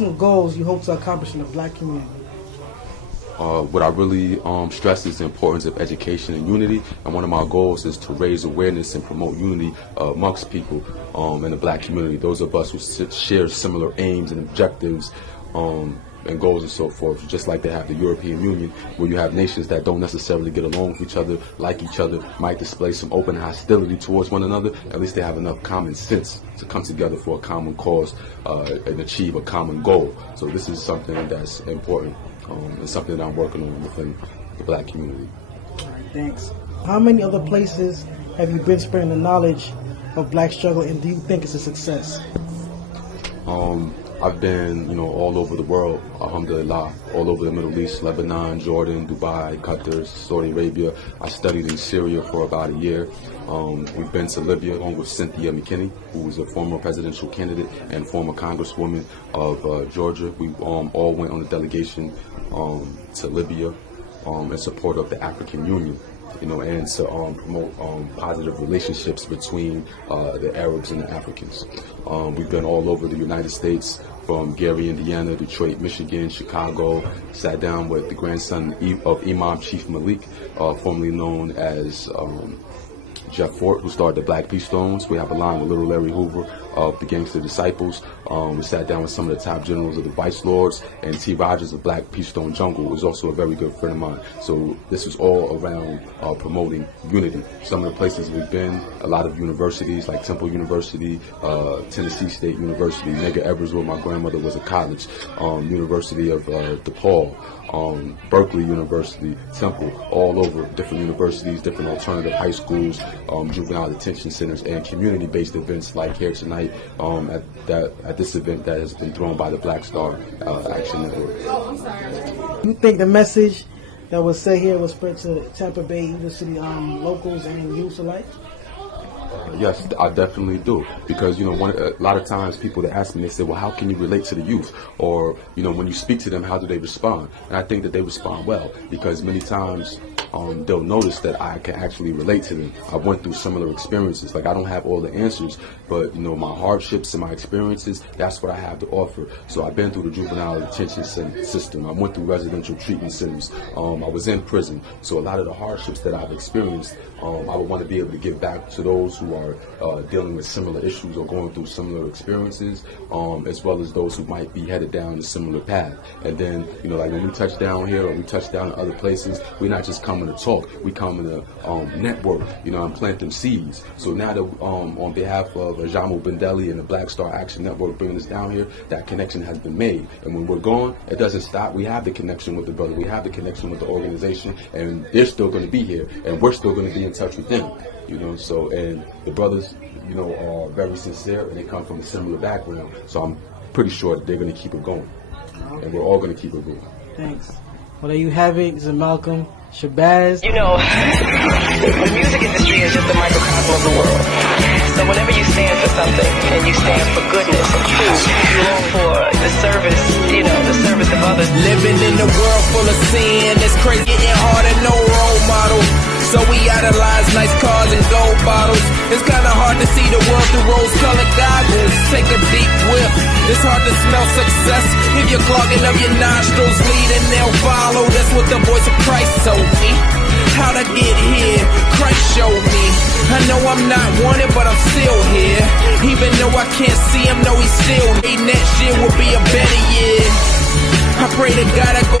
personal goals you hope to accomplish in the black community? What I really stress is the importance of education and unity, and one of my goals is to raise awareness and promote unity amongst people in the black community. Those of us who share similar aims and objectives and goals and so forth, just like they have the European Union, where you have nations that don't necessarily get along with each other, like each other, might display some open hostility towards one another. At least they have enough common sense to come together for a common cause and achieve a common goal. So this is something that's important and something that I'm working on within the black community. All right, thanks. How many other places have you been spreading the knowledge of black struggle, and do you think it's a success? I've been, all over the world, alhamdulillah, all over the Middle East, Lebanon, Jordan, Dubai, Qatar, Saudi Arabia. I studied in Syria for about a year. We've been to Libya along with Cynthia McKinney, who was a former presidential candidate and former congresswoman of Georgia. We all went on a delegation to Libya in support of the African Union. And to promote positive relationships between the Arabs and the Africans. We've been all over the United States, from Gary, Indiana, Detroit, Michigan, Chicago. Sat down with the grandson of Imam Chief Malik, formerly known as Jeff Fort, who started the Black Peace Stones. We have a line with Little Larry Hoover of the Gangster Disciples. We sat down with some of the top generals of the Vice Lords, and T. Rogers of Black Peace Stone Jungle was also a very good friend of mine. So this is all around promoting unity. Some of the places we've been, a lot of universities like Temple University, Tennessee State University, Medgar Evers, where my grandmother was at college, University of DePaul, Berkeley University, Temple, all over, different universities, different alternative high schools, juvenile detention centers, and community-based events like here tonight at this event that has been thrown by the Black Star Action Network. You think the message that was said here was spread to Tampa Bay University locals and youth alike? Yes, I definitely do, because a lot of times people that ask me, they say, well, how can you relate to the youth? Or when you speak to them, how do they respond? And I think that they respond well, because many times they'll notice that I can actually relate to them. I went through similar experiences. Like, I don't have all the answers, but my hardships and my experiences, that's what I have to offer. So I've been through the juvenile detention system. I went through residential treatment centers. I was in prison. So a lot of the hardships that I've experienced, I would want to be able to give back to those who are dealing with similar issues or going through similar experiences, as well as those who might be headed down a similar path. And then, like when we touch down here or we touch down in other places, we're not just coming to talk, we come to network, and plant them seeds. So now that on behalf of Jamu Bendeli and the Black Star Action Network bringing us down here, that connection has been made. And when we're gone, it doesn't stop. We have the connection with the brother, we have the connection with the organization, and they're still going to be here, and we're still going to be in touch with them. So, and the brothers, are very sincere, and they come from a similar background. So I'm pretty sure that they're going to keep it going, and we're all going to keep it going. Thanks. Well, there you have it. This is Malcolm, Shabazz. The music industry is just a microcosm of the world. So whenever you stand for something, and you stand for goodness and truth, for the service, the service of others. Living in a world full of sin, it's crazy, getting harder, no role model. So we idolize nice cars and gold bottles. It's kinda hard to see the world through rose-colored goggles. Take a deep whiff, it's hard to smell success if you're clogging up your nostrils. Leading, they'll follow, that's what the voice of Christ told me. How to get here, Christ showed me. I know I'm not wanted, but I'm still here. Even though I can't see him, know he's still here. Next year will be a better year. I pray to God I go